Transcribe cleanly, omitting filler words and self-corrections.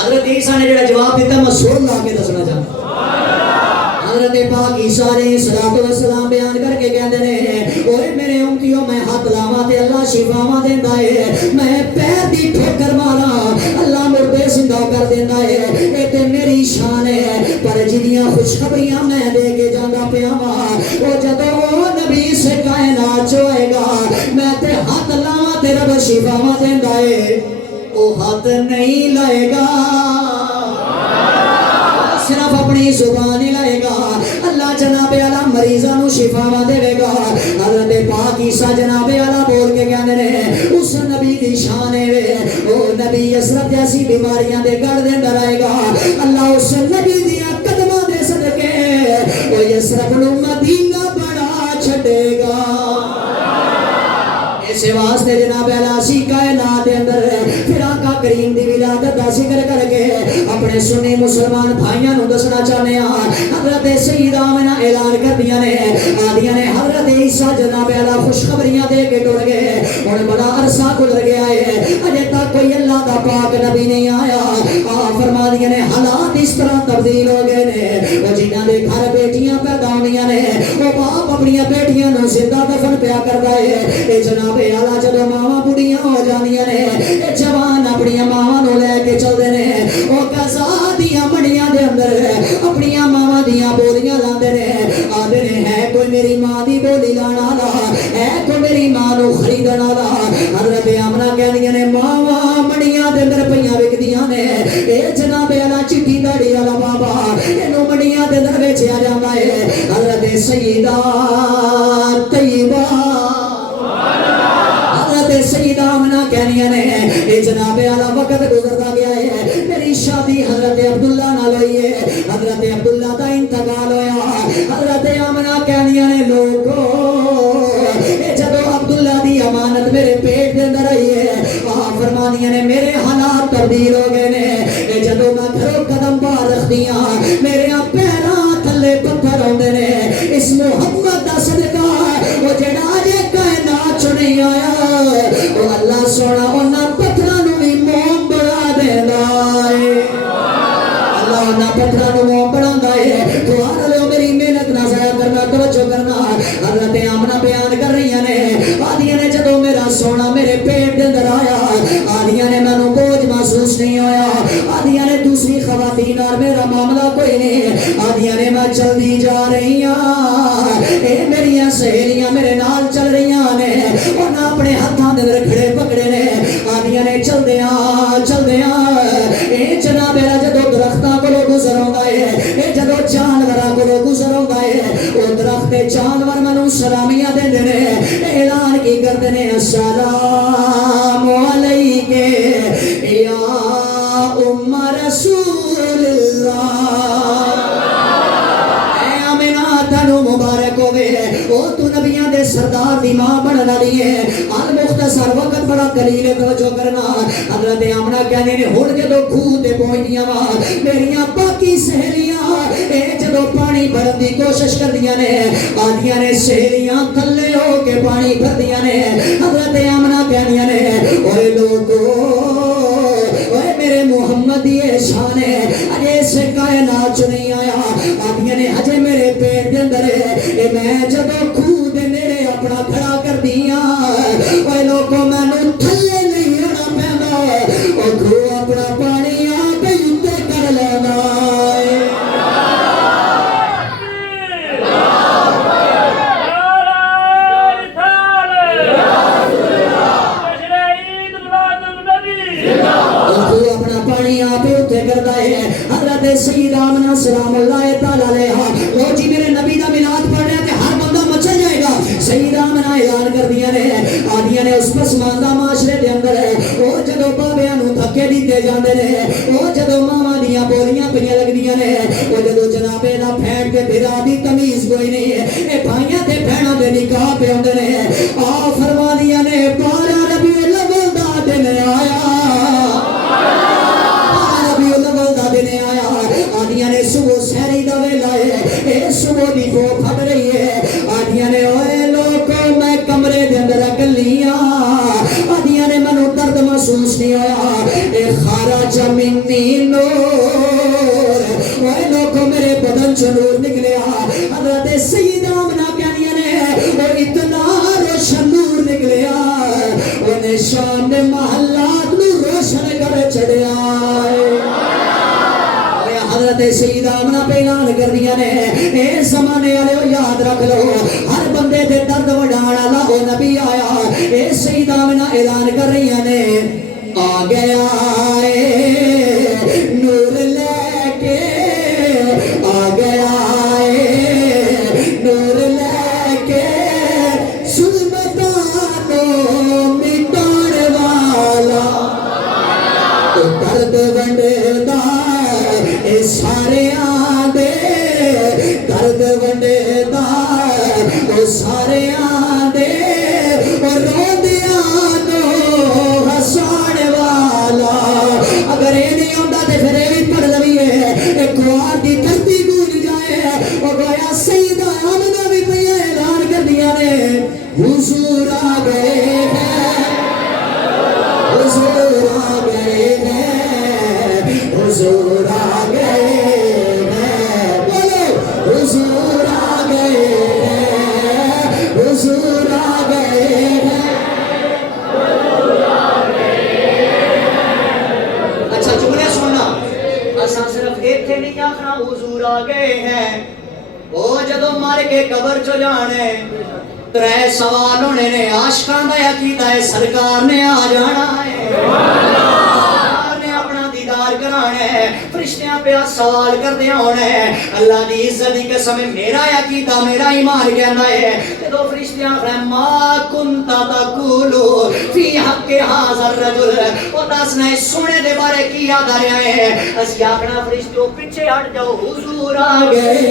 حضرت عیسیٰ نے جڑا جواب دیتا میں سور لا کے دسنا چاہتا حضرت پاک عیسیٰ علیہ السلام بیان کر کے کہتے ہیں اوے میرے امتیوں میں ہاتھ لاواں تے اللہ شفاواں دیندا ہے میں پیر دی ٹھوکر ماراں اللہ مردے زندہ کر دیندا ہے اے تے میری شان ہے پر جدیاں خوشخبریاں میں دے کے جاندا پیا وا او جدوں او نبی سے کائنات ہوئے گا میں تے ہاتھ لاواں تے رب شفاواں دیندا ہے او ہاتھ نہیں لائے گا صرف اپنی زبان ہی لائے گا اللہ جناب اعلیٰ مریضاں نو شفاواں دے گا حضرت پاک عیسیٰ جناب اعلیٰ بول کے کہندے نے اس نبی دی شان ہے او نبی اشرف جیسی بیماریاں دے گڑ دے اندر آئے گا اللہ اس نبی دیاں قدماں دے صدقے او اشرف نو مدینہ بڑا چھڈے گا اسے واسطے جناب اعلیٰ اسی کائنات دے اندر پھر آقا کریم دی ولادت دا ذکر کر کے اپنے سنی مسلمان بھائیاں نو دسنا چاہنے ہیں حضرت سیدہ آمنہ اعلان کر دیا نے آدیا نے حضرت عیسیٰ جناب اعلیٰ خوشخبریاں دے کے ٹوڑ گئے اور بڑا عرصہ گزر گیا ہے اجے تک کوئی اللہ دا پاک نبی نہیں آیا فرما دیا نے حالات اس طرح تبدیل ہو گئے نے وہ جنہاں دے گھر بیٹیاں پیدا ہوندیاں نے وہ باپ اپنی بیٹیاں نو زندہ دفن پیا کردا ہے اے جناب اعلیٰ جدوں ماواں بڑھیاں ہو جاندیاں نے اے جوان اپنی ماواں نو لے کے چلدے نے او قضا دیاں منڈیاں دے اندر اپنی ماواں دیاں بولیاں لاندے نے آدھے نے ہے کوئی میری ماں دی بولی لانا والا ہے کوئی میری ماں نو خریدن والا حضرت آمنہ کہندیاں نے ماواں منڈیاں دے اندر پیاں وکدیاں نے اے جناب اعلیٰ چٹی داڑھی والا بابا اینو منڈیاں دے اندر ویچیا جاندا ہے حضرت سیدہ طیبہ حضرت سیدہ آمنہ کہنیاں نے اے جناب اعلیٰ وقت گزرتا گیا ہے میری شادی حضرت عبداللہ نال ہوئی ہے حضرت عبداللہ دا انتقال ہویا حضرت آمنہ کہنیاں نے لوگو اے جدو عبداللہ دی امانت میرے پیٹ دے اندر آئی ہے فرمانیاں نے میرے حالات تبدیل ہو گئے نے اے جدو میں گھروں قدم باہر رکھ دیاں میرے پیراں تھلے پتھر ہوندے نے اس محمد دا صدقہ وہ جڑا جے کائنات چ نہیں آیا وہ اللہ سونا انہاں پتھراں نو بھی موم بنا دیندا ہے اللہ انہاں پتھراں نو موم بناوندا ہے دعا لو میری محنت نہ ضائع کرنا توجہ کرنا حضرت آمنہ بیان کر رہی نے آدیاں نے جدوں میرا سونا میرے پیٹ دے اندر آیا آدیاں نے مینوں بوجھ محسوس نہیں ہویا آدیاں نے دوسری خواتین اور میرا معاملہ کوئی نہیں آدیاں نے میں چلدی جا رہی ہاں اے میریاں سہیلیاں میرے نال چل رہی نے انہاں اپنے ہاتھاں دے اندر کھڑے پکڑے نے آدیاں نے چلدیاں اے جناب اعلیٰ جدوں درختاں کولوں گزر ہوندا ہے اے جدوں جانوراں کولوں گزر ہوندا ہے او درخت جانور مینوں سلامیاں دیندے نے اعلان کی کردے نے السلام علیک یا ام رسول اللہ اے آمنہ تانوں مبارک ہوے او تو نبیاں دے سردار دی ماں بن رہی ہے المختصر وقت بڑا قلیل ہے توجہ کرنا حضرت آمنہ کہنے نے ہن جدوں کھوہ تے پہنچدیاں وا میریاں باقی سہیلیاں اے جدوں پانی بھرن دی کوشش کردیاں نے آدیاں نے سہیلیاں تھلے ہو کے پانی بھردیاں نے حضرت آمنہ کہنیاں نے اوے لوگو اوے میرے محمد یہ شان ہے اجے سے کائنات چ نہیں آیا آدیاں نے ہجے میرے پیٹ دے اندر ہے میں جدوں کھوہ دے نیڑے اپنا کھڑا کر دیاں اوے لوگوں مینوں تھلے نہیں آنا پیندا او کھوہ اپنا پانی آپ ہی تے کر لینا حضرت سیدہ آمنہ سلام اللہ تعالیٰ علیہا وہ جی میرے نبی دا میلاد پڑھ رہے تھے ہر بندہ مچل جائے گا سیدہ آمنہ اعلان کر دیا نے آدیاں نے اس پسماندہ معاشرے دے اندر ہے وہ جدو بابیاں نو دھکے دیتے جاندے نے وہ جدو ماما دیاں بولیاں پہیاں لگ دیاں نے وہ جدو جنابے دا پھینٹ کے بھرا دی تمیز کوئی نہیں ہے اے بھائیاں تے بہناں دے نکاح پہ ہوندے نے فرما دیا نے 12 ربیع الاول دا دن آیا آدیاں نے صبح سہری دا ویلا ہے اے صبح دی وہ پھٹ رہی ہے آدیاں نے اوے لوگوں میں کمرے دے اندر اکلیاں آدیاں نے منو درد محسوس نہیں ہویا اے خارا چل منی نور اے لوگوں میرے بدن چ نور نکلیا حضرت سیدہ آمنہ کہنی نے اور اتنا روشن نور نکلیا انہیں شام نے محلات نو روشن کر چڑیا حضرت سیدہ آمنہ پہ اعلان کر دیا نے اے زمانے والے یاد رکھ لو ہر بندے دے درد وڈان والا او نبی آیا اے سیدہ آمنہ اعلان کر رہی نے آ گیا اے نور لے کے آ گیا اے نور لے کے ظلمتاں کو مٹان والا درد ونڈدا اے سارے آدے درد ونڈدا اے سارے آدے روندیاں تو ہسان والا اگر یہ نہیں ہوتا تو پھر یہ بھی پڑھ لویے ایک وار کی دھرتی گونج جائے وہ گویا سیدہ آمنہ بھی پہ اعلان کر دیا نے حضور آ گئے ہیں حضور آ گئے ہیں حضور آ گئے ہیں بولو حضور آ گئے ہیں حضور آ گئے ہیں اچھا جملے سننا اساں صرف ایک تھے نہیں آخنا حضور آ گئے ہیں وہ جدو مار کے قبر چو جانے ترے سوال ہونے نے عاشقاں دا عقیدہ ہے سرکار نے آ جانا ہے کرانا ہے فرشتیاں پہ سوال کردے ہونا ہے اللہ دی عزت دی قسم میرا عقیدہ میرا ایمان کہنا ہے جدو فرشتیاں فرمایا ما کنت تقول فی حق ھذا الرجل او دسنا سونے دے بارے کی یاد آ رہا ہے اسی اپنا فرشتوں پیچھے ہٹ جاؤ حضور آ گئے